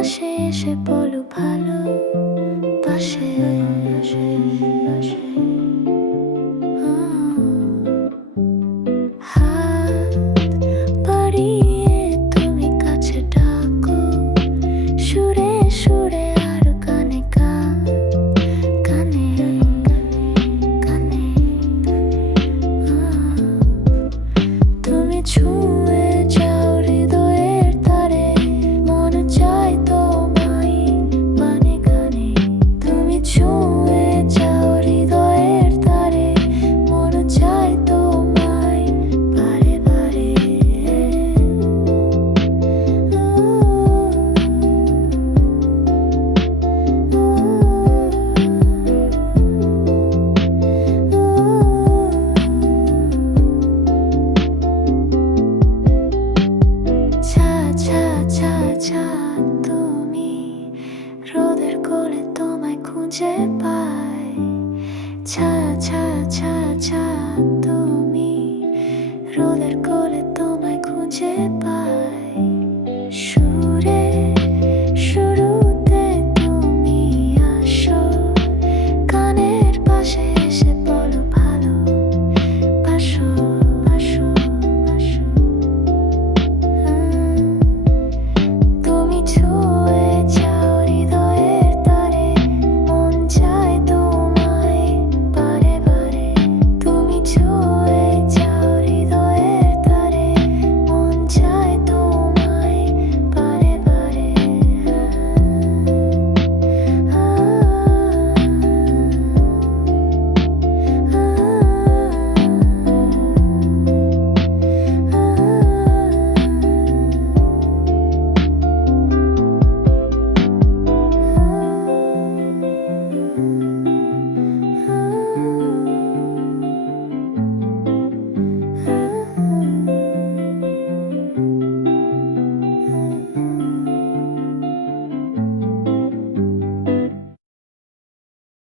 পাশে এসে বলো ভালো পাশে হাত বাড়িয়ে তুমি কাছে ডাকো, সুরে সুরে আর কানে কানে কানে তুমি ছুঁয়ে যাও হৃদয়ের তারে, মন চায় তোমায় গানে গানে। তুমি ছুঁয়ে যাও হৃদয়ের তারে, মন চায় তোমায় বারে বারে। ছা ছা ছা ছা